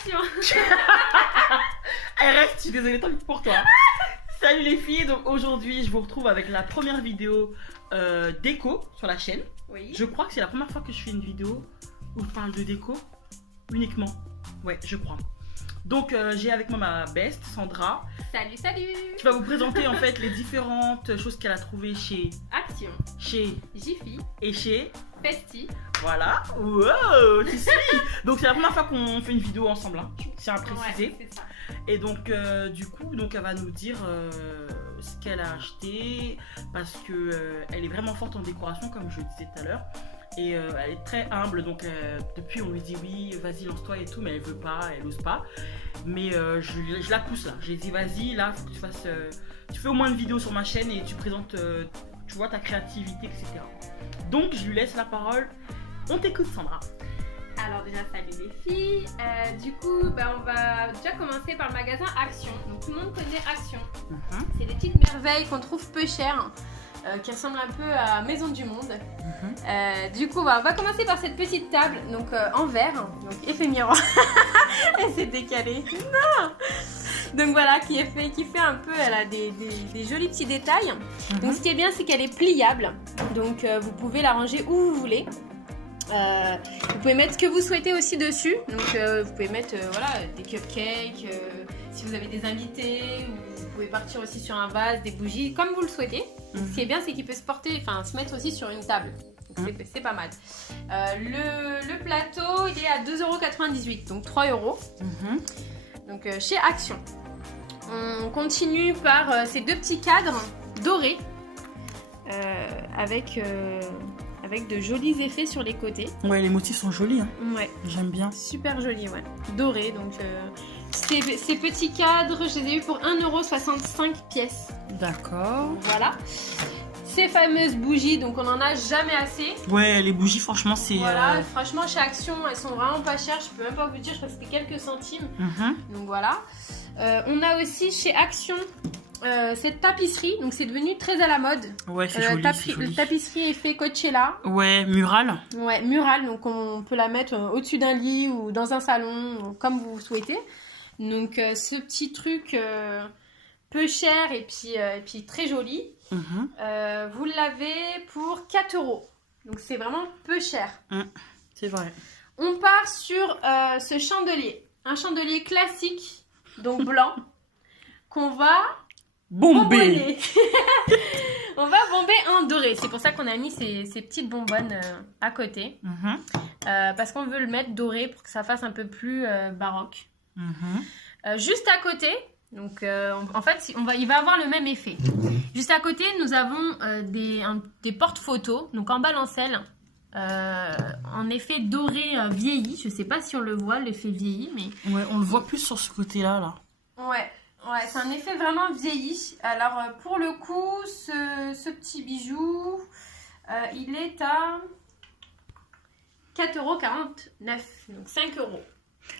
Action. Reste, je suis désolée, tant pis pour toi. Salut les filles, donc aujourd'hui je vous retrouve avec la première vidéo déco sur la chaîne. Oui. Je crois que c'est la première fois que je fais une vidéo où je parle de déco uniquement. Ouais, je crois. Donc j'ai avec moi ma best, Sandra. Salut, salut. Qui va vous présenter en fait les différentes choses qu'elle a trouvées chez Action. Chez Jiffy. Et chez Festi. Voilà. Wow, tu suis. Donc c'est la première fois qu'on fait une vidéo ensemble, hein. Je tiens à préciser. Ouais, c'est ça. Et donc du coup, donc elle va nous dire ce qu'elle a acheté parce que elle est vraiment forte en décoration comme je le disais tout à l'heure. Et elle est très humble, donc depuis on lui dit oui, vas-y lance-toi et tout, mais elle veut pas, elle ose pas. Mais je la pousse là, j'ai dit vas-y, là faut que tu fasses, tu fais au moins une vidéo sur ma chaîne et tu présentes, tu vois, ta créativité, etc. Donc je lui laisse la parole, on t'écoute Sandra. Alors déjà salut les filles, du coup on va déjà commencer par le magasin Action. Donc tout le monde connaît Action. C'est des petites merveilles qu'on trouve peu chères, qui ressemblent un peu à Maison du Monde. Du coup on va commencer par cette petite table donc en verre, donc effet miroir. Elle s'est décalée. Non. Donc voilà, qui fait un peu, elle a des jolis petits détails. Donc ce qui est bien c'est qu'elle est pliable, donc vous pouvez la ranger où vous voulez. Vous pouvez mettre ce que vous souhaitez aussi dessus, donc vous pouvez mettre voilà, des cupcakes, si vous avez des invités, ou vous pouvez partir aussi sur un vase, des bougies, comme vous le souhaitez. Ce qui est bien c'est qu'il peut se mettre aussi sur une table, donc c'est pas mal. Le plateau il est à 2,98 €, donc 3 €, donc chez Action. On continue par ces deux petits cadres dorés avec de jolis effets sur les côtés. Ouais, les motifs sont jolis, hein. Ouais. J'aime bien. Super jolis, ouais. Dorés, donc ces petits cadres, je les ai eu pour 1,65 € pièce. D'accord. Voilà. Ces fameuses bougies, donc on en a jamais assez. Ouais, les bougies, franchement, c'est... Voilà, franchement, chez Action, elles sont vraiment pas chères. Je peux même pas vous dire, je crois que c'était quelques centimes. Donc voilà. On a aussi chez Action cette tapisserie, donc c'est devenu très à la mode. Ouais, c'est joli, c'est joli. Tapisserie effet Coachella. Ouais, mural. Ouais, mural, donc on peut la mettre au-dessus d'un lit ou dans un salon, comme vous souhaitez. Donc ce petit truc peu cher et puis très joli, vous l'avez pour 4 €. Donc c'est vraiment peu cher. C'est vrai. On part sur ce chandelier. Un chandelier classique, donc blanc, qu'on va... bomber. On va bomber en doré. C'est pour ça qu'on a mis ces petites bonbonnes à côté. Parce qu'on veut le mettre doré pour que ça fasse un peu plus baroque. Juste à côté, donc en fait, il va avoir le même effet. Juste à côté, nous avons des porte-photos, donc en balancelle, en effet doré vieilli. Je sais pas si on le voit, l'effet vieilli, mais... Ouais, on le voit plus sur ce côté-là, là. Ouais, c'est un effet vraiment vieilli. Alors, pour le coup, ce petit bijou, il est à 4,49 €, donc 5 €.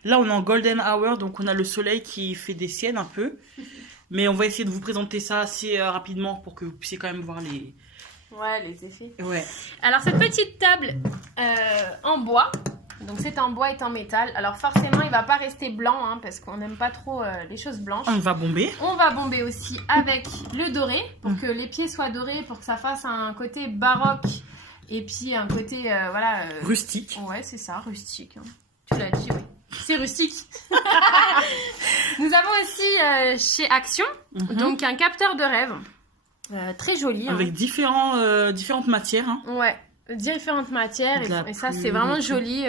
Là, on est en golden hour, donc on a le soleil qui fait des siennes un peu. Mais on va essayer de vous présenter ça assez rapidement pour que vous puissiez quand même voir les... Ouais, les effets. Ouais. Alors, cette petite table en bois... Donc c'est en bois et en métal. Alors forcément, il va pas rester blanc, hein, parce qu'on n'aime pas trop les choses blanches. On va bomber. On va bomber aussi avec le doré, pour que les pieds soient dorés, pour que ça fasse un côté baroque et puis un côté, voilà... rustique. Ouais, c'est ça, rustique. Hein. Tu l'as dit, oui. C'est rustique. Nous avons aussi chez Action, donc un capteur de rêve. Très joli. Avec différentes matières. Hein. Ouais. Différentes matières et ça c'est vraiment joli.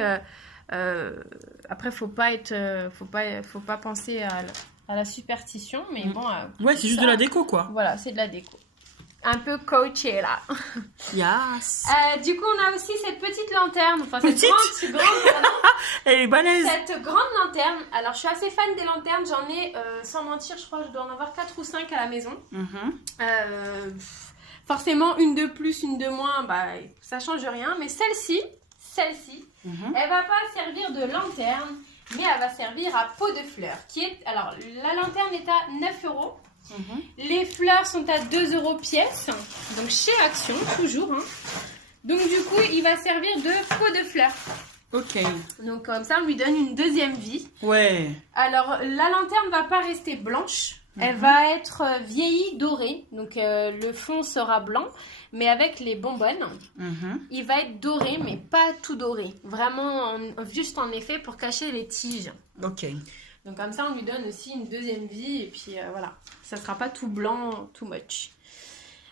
Après faut pas penser à la superstition, mais bon. Ouais, c'est juste de la déco quoi. Voilà, c'est de la déco. Un peu Coachella. Yes. Du coup on a aussi cette petite lanterne, enfin cette grande elle est balèze. Cette grande lanterne. Alors je suis assez fan des lanternes, j'en ai sans mentir, je crois que je dois en avoir 4 ou 5 à la maison. Forcément, une de plus, une de moins, ça change rien. Mais celle-ci, elle va pas servir de lanterne, mais elle va servir à pot de fleurs. Alors, la lanterne est à 9 €. Les fleurs sont à 2 € pièce. Donc, chez Action, toujours. Hein. Donc, du coup, il va servir de pot de fleurs. Ok. Donc comme ça, on lui donne une deuxième vie. Ouais. Alors, la lanterne va pas rester blanche. Elle va être vieillie, dorée. Donc le fond sera blanc. Mais avec les bonbonnes, il va être doré, mais pas tout doré. Vraiment, juste en effet pour cacher les tiges. Ok. Donc comme ça, on lui donne aussi une deuxième vie. Et puis voilà, ça sera pas tout blanc, too much.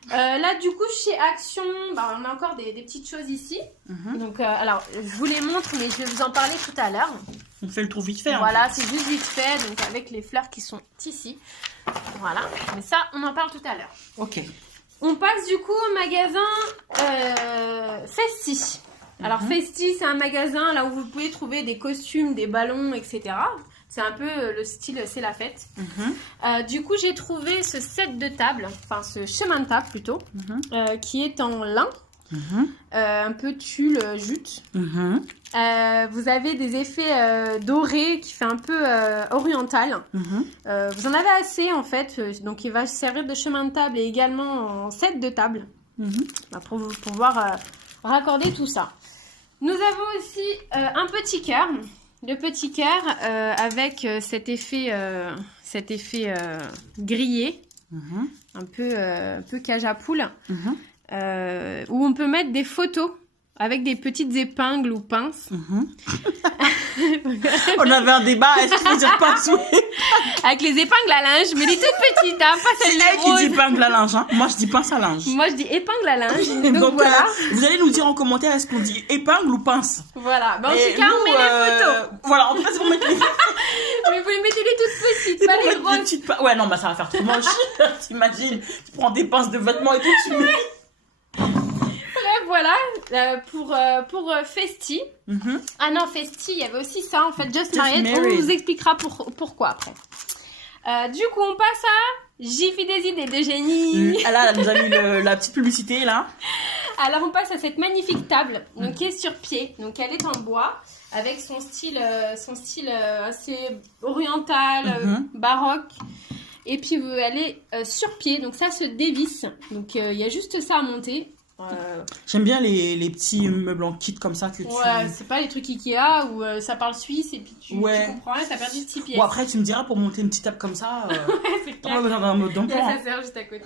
Là, du coup, chez Action, bah, on a encore des petites choses ici. Donc, alors, je vous les montre, mais je vais vous en parler tout à l'heure. On fait le tour vite fait. Voilà, c'est juste vite fait, donc avec les fleurs qui sont ici. Voilà, mais ça, on en parle tout à l'heure. Ok. On passe du coup au magasin Festi. Alors, Festi, c'est un magasin là où vous pouvez trouver des costumes, des ballons, etc. C'est un peu le style, c'est la fête. Du coup, j'ai trouvé ce set de table, enfin ce chemin de table plutôt, qui est en lin, un peu tulle, jute. Vous avez des effets dorés qui fait un peu oriental. Vous en avez assez en fait, donc il va servir de chemin de table et également en set de table pour pouvoir raccorder tout ça. Nous avons aussi un petit cœur. Le petit cœur avec cet effet grillé, un peu cage à poule, où on peut mettre des photos avec des petites épingles ou pinces. On avait un débat, est-ce qu'il faut dire pince ou avec les épingles à linge, mais les toutes petites, hein, pas c'est celles elle qui roses. dit épingle à linge, hein. Moi je dis pince à linge. Moi je dis épingle à linge, donc Donc voilà. vous allez nous dire en commentaire est-ce qu'on dit épingle ou pince. Voilà, bah, en Et tout cas on met les photos. Voilà, en tout cas c'est pour mettre les Mais vous les mettez les toutes petites, pas les roses. Ouais non, bah ça va faire trop moche. T'imagines, tu prends des pinces de vêtements et tout, tu mets... Bref, voilà, pour Festi. Ah non, Festi, il y avait aussi ça en fait, Just Married. On vous expliquera pourquoi après. Du coup, on passe à Jiffy des idées de génie. Là, elle nous a mis la petite publicité là. Alors, on passe à cette magnifique table, donc qui est sur pied. Donc, elle est en bois avec son style assez oriental, baroque. Et puis, elle est sur pied, donc ça se dévisse. Donc, il y a juste ça à monter. J'aime bien les petits meubles en kit comme ça que tu... Ouais, c'est pas les trucs Ikea où ça parle suisse et puis tu comprends rien, t'as perdu 6 pièces. Bon, après, tu me diras, pour monter une petite table comme ça, ouais, c'est clair. on a besoin d'un mode Il y d'emploi. a sa sœur juste à côté.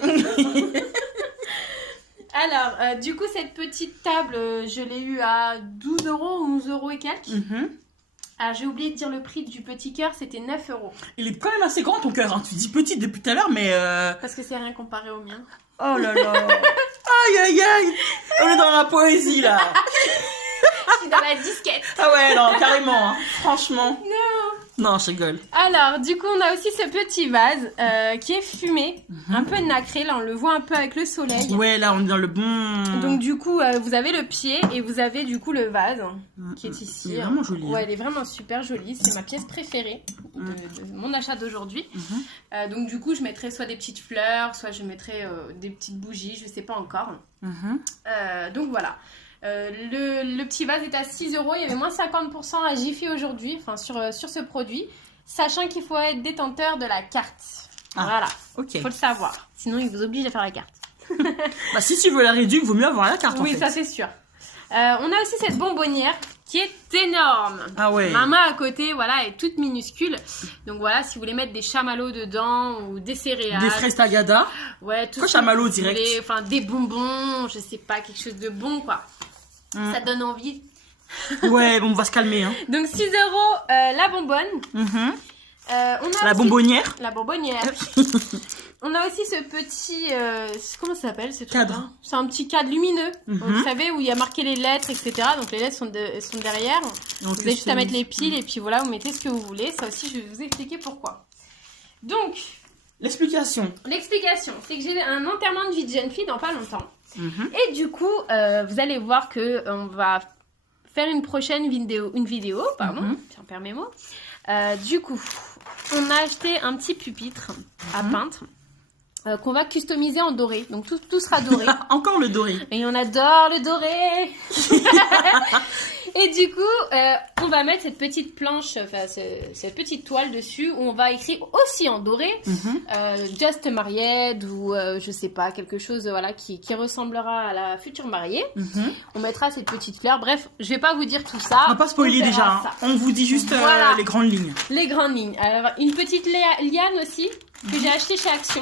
Alors, du coup, cette petite table, je l'ai eue à 12 €, 11 € et quelques. Ah, j'ai oublié de dire le prix du petit cœur, c'était 9 €. Il est quand même assez grand ton cœur, hein. Tu dis petit depuis tout à l'heure, mais... Parce que c'est rien comparé au mien. Oh là là. Aïe aïe aïe. On est dans la poésie là. Je suis dans la disquette. Ah ouais, non, carrément, hein. Franchement. Non, je rigole. Alors, du coup, on a aussi ce petit vase qui est fumé, un peu nacré. Là, on le voit un peu avec le soleil. Ouais, là, on est dans le bon... Donc, du coup, vous avez le pied et vous avez du coup le vase qui est ici. Il est vraiment joli. Ouais, elle est vraiment super jolie. C'est ma pièce préférée de mon achat d'aujourd'hui. Donc, du coup, je mettrai soit des petites fleurs, soit je mettrai des petites bougies, je sais pas encore. Donc, voilà. Le petit vase est à 6 €. Il y avait moins 50% à Jiffy aujourd'hui, enfin sur ce produit, sachant qu'il faut être détenteur de la carte. Voilà, ok. Faut le savoir. Sinon, il vous oblige à faire la carte. Bah, si tu veux la réduire, il vaut mieux avoir la carte. Oui, en fait. ça c'est sûr. On a aussi cette bonbonnière qui est énorme. Ah ouais. Ma main à côté, voilà, est toute minuscule. Donc voilà, si vous voulez mettre des chamallows dedans ou des céréales. Des fraises tagada. Ouais, tout quoi ce que chamallows vous direct voulez. Enfin, des bonbons, je sais pas, quelque chose de bon quoi. Ça donne envie. Ouais, bon, on va se calmer. Hein. Donc 6 € la bonbonne. On a la aussi... bonbonnière. La bonbonnière. On a aussi ce petit... comment ça s'appelle ce truc cadre. C'est un petit cadre lumineux. Vous savez, où il y a marqué les lettres, etc. Donc les lettres sont derrière. Vous avez juste à mettre les piles et puis voilà, vous mettez ce que vous voulez. Ça aussi, je vais vous expliquer pourquoi. Donc... L'explication, c'est que j'ai un enterrement de vie de jeune fille dans pas longtemps. Et du coup, vous allez voir que on va faire une prochaine vidéo, pardon, j'en perds mes mots. Du coup, on a acheté un petit pupitre à peindre qu'on va customiser en doré. Donc tout sera doré. Encore le doré. Et on adore le doré. Et du coup, on va mettre cette petite planche, enfin cette petite toile dessus où on va écrire aussi en doré, Just Married ou je sais pas, quelque chose voilà, qui ressemblera à la future mariée. On mettra cette petite fleur. Bref, je vais pas vous dire tout ça. On va pas spoiler déjà, hein. On vous dit juste voilà. les grandes lignes. Les grandes lignes. Alors, une petite liane aussi que j'ai achetée chez Action.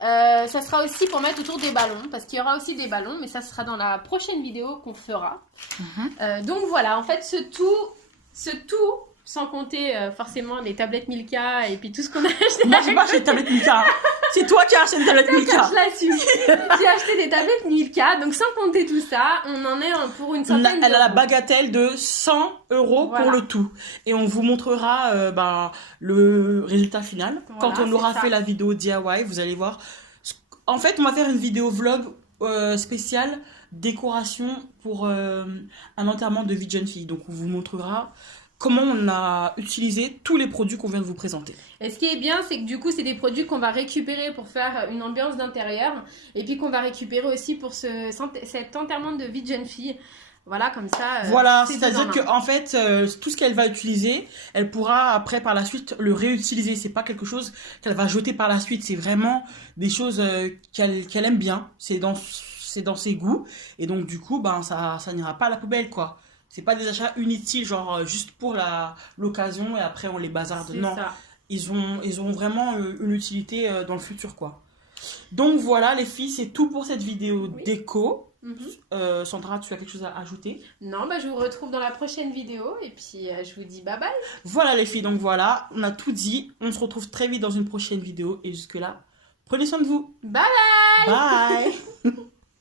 Ça sera aussi pour mettre autour des ballons, parce qu'il y aura aussi des ballons, mais ça sera dans la prochaine vidéo qu'on fera. Donc voilà, en fait, ce tout, sans compter forcément les tablettes Milka et puis tout ce qu'on a acheté. Moi, j'ai pas acheté de tablette Milka. C'est toi qui as acheté des tablettes Milka. Je l'assume. J'ai acheté des tablettes Milka, donc sans compter tout ça, on en est pour une centaine d'euros. Elle a la bagatelle de 100 € pour le tout. Et on vous montrera le résultat final. Voilà, quand on aura fait la vidéo DIY, vous allez voir. En fait, on va faire une vidéo vlog spéciale décoration pour un enterrement de vie de jeune fille. Donc, on vous montrera comment on a utilisé tous les produits qu'on vient de vous présenter. Et ce qui est bien, c'est que du coup, c'est des produits qu'on va récupérer pour faire une ambiance d'intérieur et puis qu'on va récupérer aussi pour cet enterrement de vie de jeune fille. Voilà, comme ça. Voilà, c'est-à-dire qu'en fait, tout ce qu'elle va utiliser, elle pourra après, par la suite, le réutiliser. C'est pas quelque chose qu'elle va jeter par la suite. C'est vraiment des choses qu'elle aime bien. C'est dans ses goûts. Et donc, du coup, ça n'ira pas à la poubelle, quoi. C'est pas des achats inutiles, genre juste pour l'occasion et après on les bazarde. Non, ils ont vraiment une utilité dans le futur, quoi. Donc voilà, les filles, c'est tout pour cette vidéo déco. Sandra, tu as quelque chose à ajouter? Non, je vous retrouve dans la prochaine vidéo et puis je vous dis bye bye. Voilà les filles, donc voilà, on a tout dit. On se retrouve très vite dans une prochaine vidéo et jusque là, prenez soin de vous. Bye bye. Bye.